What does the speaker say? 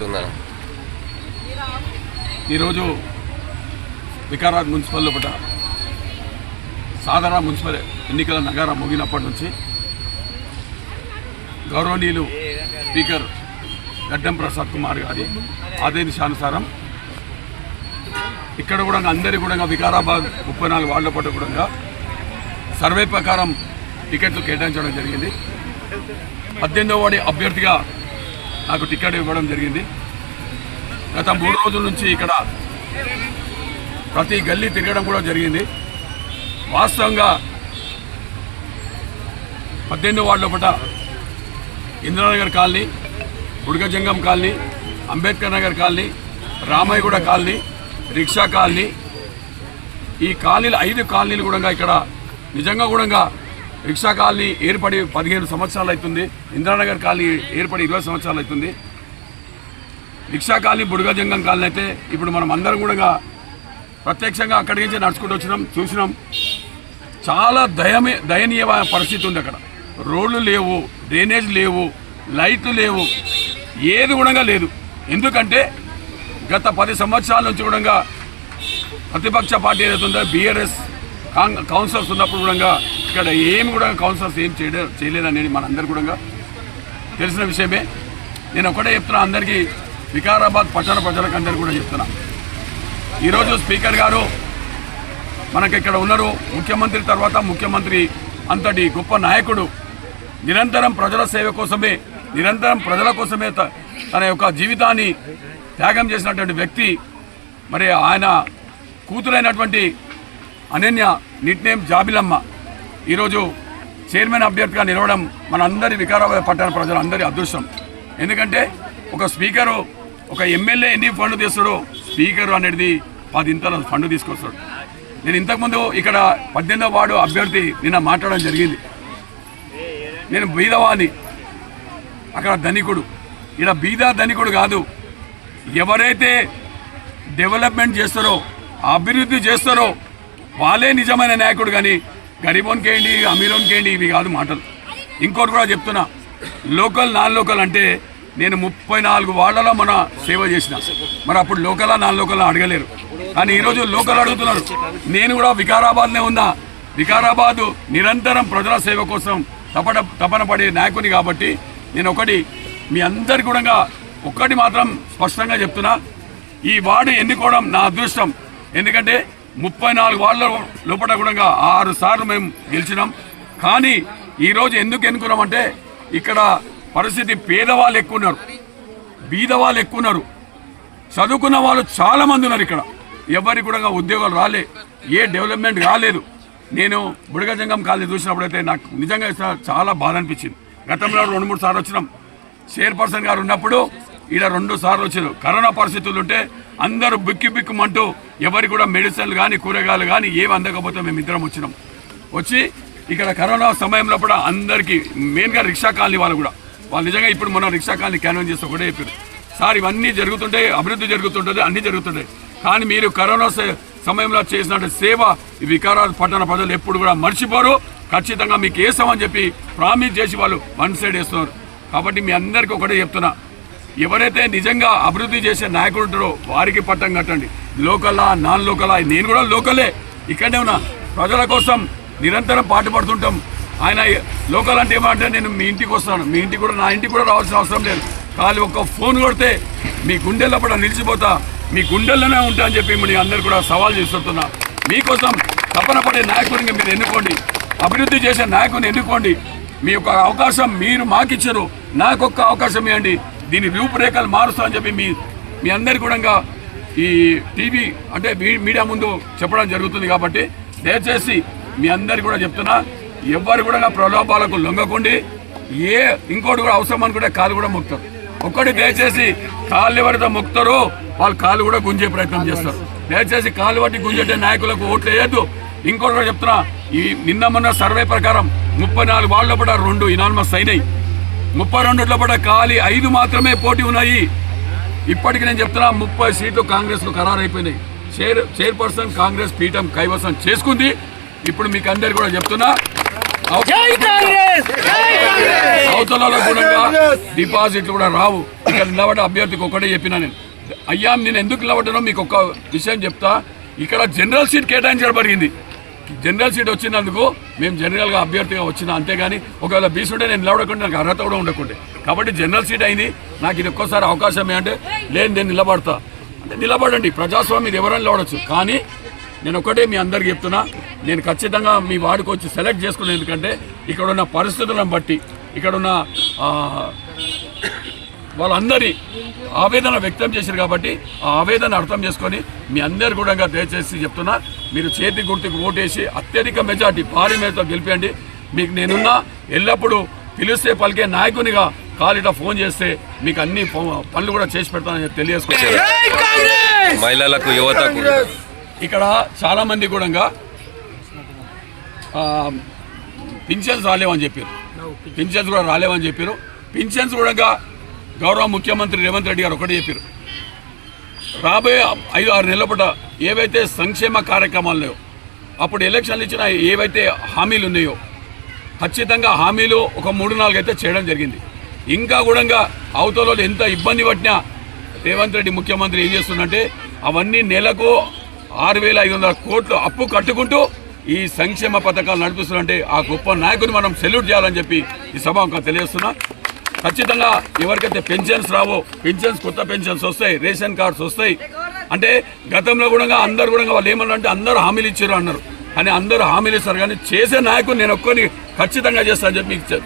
చెప్తున్నాను ఈరోజు వికారాబాద్ మున్సిపల్ లోపల సాధారణ మున్సిపల్ ఎన్నికల నగారం ముగినప్పటి నుంచి గౌరవనీయులు స్పీకర్ గడ్డం ప్రసాద్ కుమార్ గారి ఆదేశానుసారం ఇక్కడ కూడా అందరి కూడా వికారాబాద్ ముప్పై నాలుగు వార్డుల పాటు కూడా సర్వే ప్రకారం టికెట్లు కేటాయించడం జరిగింది. పద్దెనిమిదవ వాడి అభ్యర్థిగా నాకు టికెట్ ఇవ్వడం జరిగింది. గత మూడు రోజుల నుంచి ఇక్కడ ప్రతి గల్లీ తిరగడం కూడా జరిగింది. వాస్తవంగా పద్దెనిమిది వార్డుల పూట Indiranagar colony Budagajangam colony Ambedkar Nagar colony Ramayyaguda colony rickshaw colony ఈ కాలనీలు ఐదు కాలనీలు కూడా ఇక్కడ నిజంగా కూడా రిక్షా కాలనీ ఏర్పడి పదిహేను సంవత్సరాలు అవుతుంది. ఇందిరానగర్ కాలనీ ఏర్పడి ఇరవై సంవత్సరాలు అవుతుంది. రిక్షా కాలనీ బుడగజంగం కాలనీ అయితే ఇప్పుడు మనం అందరం కూడా ప్రత్యక్షంగా అక్కడి నుంచి నడుచుకుంటూ వచ్చినాం చూసినాం. చాలా దయమే దయనీయమైన పరిస్థితి ఉంది అక్కడ. రోడ్లు లేవు డ్రైనేజ్ లేవు లైట్లు లేవు ఏది కూడా లేదు. ఎందుకంటే గత పది సంవత్సరాల నుంచి కూడా ప్రతిపక్ష పార్టీ ఏదైతే ఉందో బీఆర్ఎస్ కాంగ్ కౌన్సిలర్స్ ఉన్నప్పుడు కూడా ఇక్కడ ఏమి కూడా కౌన్సిలర్స్ ఏం చేయలే చేయలేదనేది మనందరు కూడా తెలిసిన విషయమే. నేను ఒకటే చెప్తున్నా అందరికీ వికారాబాద్ పట్టణ ప్రజలకు అందరికీ కూడా చెప్తున్నా. ఈరోజు స్పీకర్ గారు మనకి ఇక్కడ ఉన్నారు. ముఖ్యమంత్రి తర్వాత ముఖ్యమంత్రి అంతటి గొప్ప నాయకుడు. నిరంతరం ప్రజల సేవ కోసమే నిరంతరం ప్రజల కోసమే త- తన యొక్క జీవితాన్ని త్యాగం చేసినటువంటి వ్యక్తి. మరి ఆయన కూతురైనటువంటి అనన్య నిట్నేమ్ జాబిలమ్మ. ఈరోజు చైర్మన్ అభ్యర్థిగా నిలవడం మనందరి వికారాబాద్ పట్టణ ప్రజలందరి అదృష్టం. ఎందుకంటే ఒక స్పీకరు ఒక ఎమ్మెల్యే ఎన్ని ఫండ్ తీస్తాడో స్పీకరు అనేది పదింతల ఫండ్ తీసుకొస్తాడు. నేను ఇంతకుముందు ఇక్కడ పద్దెనిమిదో వార్డు అభ్యర్థి నిన్న మాట్లాడడం జరిగింది. నేను బీదవాణి అక్కడ ధనికుడు. ఇక్కడ బీద ధనికుడు కాదు. ఎవరైతే డెవలప్మెంట్ చేస్తారో అభివృద్ధి చేస్తారో వాళ్ళే నిజమైన నాయకుడు కానీ గరీబోన్కేయండి అమీరోన్కేయండి ఇవి కాదు మాటలు. ఇంకోటి కూడా చెప్తున్నా. లోకల్ నాన్ లోకల్ అంటే నేను ముప్పై నాలుగు వార్డులో మన సేవ చేసిన. మరి అప్పుడు లోకలా నాన్ లోకల్ అడగలేరు. కానీ ఈరోజు లోకల్ అడుగుతున్నారు. నేను కూడా వికారాబాద్నే ఉన్నా. వికారాబాద్ నిరంతరం ప్రజల సేవ కోసం తపన తపన పడే నాయకుని కాబట్టి నేను ఒకటి మీ అందరి కూడా ఒక్కటి మాత్రం స్పష్టంగా చెప్తున్నా. ఈ వార్డు ఎన్నుకోవడం నా అదృష్టం. ఎందుకంటే ముప్పై నాలుగు వార్డుల లోపల కూడా ఆరు సార్లు మేము గెలిచినాం. కానీ ఈరోజు ఎందుకు ఎన్నుకున్నామంటే ఇక్కడ పరిస్థితి పేదవాళ్ళు ఎక్కువ ఉన్నారు. బీదవాళ్ళు ఎక్కువ ఉన్నారు. చదువుకున్న వాళ్ళు చాలామంది ఉన్నారు ఇక్కడ. ఎవరికి కూడా ఉద్యోగాలు రాలే. ఏ డెవలప్మెంట్ కాలేదు. నేను బుడగజంగం కాలనీ చూసినప్పుడైతే నాకు నిజంగా చాలా బాధ అనిపించింది. గతంలో రెండు మూడు సార్లు వచ్చినాం. చైర్పర్సన్ గారు ఉన్నప్పుడు ఈడ రెండు సార్లు వచ్చారు కరోనా పరిస్థితులు ఉంటే అందరూ బిక్కి బిక్కుమంటూ ఎవరి కూడా మెడిసిన్లు కానీ కూరగాయలు కానీ ఏమి అందకపోతే మేము ఇద్దరం వచ్చినాం. వచ్చి ఇక్కడ కరోనా సమయంలో కూడా అందరికీ మెయిన్గా రిక్షా కాలనీ వాళ్ళు కూడా వాళ్ళు నిజంగా ఇప్పుడు మనం రిక్షా కాలనీ క్యాన్వన్ చేస్తే కూడా చెప్పారు సార్ ఇవన్నీ జరుగుతుంటాయి అభివృద్ధి జరుగుతుంటుంది అన్నీ జరుగుతుంటాయి. కానీ మీరు కరోనా సమయంలో చేసిన సేవ వికారాబాద్ పట్టణ ప్రజలు ఎప్పుడు కూడా మర్చిపోరు. ఖచ్చితంగా మీకు వేస్తామని చెప్పి ప్రామిస్ చేసి వాళ్ళు వన్ సైడ్ వేస్తున్నారు. కాబట్టి మీ అందరికీ ఒకటే చెప్తున్నా ఎవరైతే నిజంగా అభివృద్ధి చేసే నాయకుడు ఉంటారో వారికి పట్టం కట్టండి. లోకలా నాన్ లోకలా నేను కూడా లోకలే. ఇక్కడే ఉన్నా. ప్రజల కోసం నిరంతరం పాటుపడుతుంటాం. ఆయన లోకల్ అంటే ఏమంటే నేను మీ ఇంటికి వస్తాను. మీ ఇంటికి కూడా నా ఇంటికి కూడా రావాల్సిన అవసరం లేదు. ఖాళీ ఒక్క ఫోన్ కొడితే మీ గుండెల్లో కూడా నిలిచిపోతా. మీ గుండెల్లోనే ఉంటా అని చెప్పి మీ అందరు కూడా సవాల్ చేస్తున్నా. మీకోసం తపన పడే నాయకుడిని మీరు ఎన్నుకోండి. అభివృద్ధి చేసే నాయకుని ఎన్నుకోండి. మీ యొక్క అవకాశం మీరు మాకిచ్చారు. నాకొక్క అవకాశం ఇవ్వండి. దీని రూపురేఖలు మారుస్తా అని చెప్పి మీ మీ అందరి కూడా ఈ టీవీ అంటే మీ- మీడియా ముందు చెప్పడం జరుగుతుంది కాబట్టి దయచేసి మీ అందరికి కూడా చెప్తున్నా ఎవ్వరు కూడా ప్రలోభాలకు లొంగకుండి. ఏ ఇంకోటి కూడా అవసరం అనుకుంటే కాలు కూడా మొక్తారు ఒక్కటి దయచేసి కాళ్ళు ఎవరితో మొక్తారో వాళ్ళు కాలు కూడా గుంజే ప్రయత్నం చేస్తారు. దయచేసి కాలు బట్టి గుంజే నాయకులకు ఓట్లు వేయద్దు. ఇంకోటి కూడా చెప్తున్నా ఈ నిన్న మొన్న సర్వే ప్రకారం ముప్పై నాలుగు వాళ్ళ కూడా రెండు ఇనాల్మస్ అయినాయి. ముప్పై రెండులో కూడా ఖాళీ ఐదు మాత్రమే పోటీ ఉన్నాయి. ఇప్పటికి నేను చెప్తున్నా ముప్పై సీట్లు కాంగ్రెస్కు ఖరారు అయిపోయినాయి చైర్ చైర్పర్సన్ కాంగ్రెస్ పీఠం కైవసం చేసుకుంది. ఇప్పుడు మీకు అందరు కూడా చెప్తున్నా అవతలలో కూడా డిపాజిట్లు కూడా రావు. ఇక్కడ నిలబడ్డ అభ్యర్థికి ఒకటే చెప్పినా నేను. అయ్యా నేను ఎందుకు నిలబడ్డానో మీకు ఒక విషయం చెప్తా. ఇక్కడ జనరల్ సీట్ కేటాయించడం జరిగింది. జనరల్ సీట్ వచ్చినందుకు మేము జనరల్గా అభ్యర్థిగా వచ్చిన అంతేగాని ఒకవేళ బీసీ ఉంటే నేను నిలబడకుండా నాకు అర్హత కూడా ఉండకుండే. కాబట్టి జనరల్ సీట్ అయింది నాకు ఇది ఒక్కోసారి అవకాశం ఏంటంటే లేదు నేను నిలబడతా. అంటే నిలబడండి ప్రజాస్వామ్యం ఎవరైనా నిలబడచ్చు. కానీ నేను ఒకటే మీ అందరికి చెప్తున్నా నేను ఖచ్చితంగా మీ వాడికి వచ్చి సెలెక్ట్ చేసుకున్నాను ఎందుకంటే ఇక్కడ ఉన్న పరిస్థితులను బట్టి ఇక్కడ ఉన్న వాళ్ళందరి ఆవేదన వ్యక్తం చేశారు కాబట్టి ఆ ఆవేదన అర్థం చేసుకొని మీ అందరు కూడా దయచేసి చెప్తున్నా మీరు చేతి గుర్తుకు ఓటేసి అత్యధిక మెజార్టీ భారీ మేరతో గెలిపండి మీకు నేనున్నా ఎల్లప్పుడూ పిలిస్తే పలికే నాయకునిగా కాలిట ఫోన్ చేస్తే మీకు అన్ని పనులు కూడా చేసి పెడతానని తెలియజేసుకుంటాను మహిళలకు యువతకు. ఇక్కడ చాలా మంది కూడా పింఛన్స్ రాలేవని చెప్పారు. పింఛన్స్ కూడా రాలేవని చెప్పారు. పింఛన్స్ కూడా గౌరవ ముఖ్యమంత్రి రేవంత్ రెడ్డి గారు ఒకటి చెప్పారు. రాబోయే ఐదు ఆరు నెలల పూట ఏవైతే సంక్షేమ కార్యక్రమాలు ఉన్నాయో అప్పుడు ఎలక్షన్లు ఇచ్చిన ఏవైతే హామీలు ఉన్నాయో ఖచ్చితంగా హామీలు ఒక మూడు నాలుగు అయితే చేయడం జరిగింది. ఇంకా కూడా అవతలలో ఎంత ఇబ్బంది పట్టినా రేవంత్ రెడ్డి ముఖ్యమంత్రి ఏం చేస్తుందంటే అవన్నీ నెలకు ఆరు వేల ఐదు వందల కోట్లు అప్పు కట్టుకుంటూ ఈ సంక్షేమ పథకాలు నడిపిస్తుందంటే ఆ గొప్ప నాయకుని మనం సెల్యూట్ చేయాలని చెప్పి ఈ సభ తెలియజేస్తున్నా. ఖచ్చితంగా ఎవరికైతే పెన్షన్స్ రావో పెన్షన్స్ కొత్త పెన్షన్స్ వస్తాయి రేషన్ కార్డ్స్ వస్తాయి అంటే గతంలో కూడా అందరు కూడా వాళ్ళు ఏమన్నారు అంటే అందరూ హామీలు ఇచ్చారు అన్నారు. అని అందరూ హామీలు ఇస్తారు. కానీ చేసే నాయకుడు నేను ఒక్కని ఖచ్చితంగా చేస్తానని చెప్పి మీకు చె-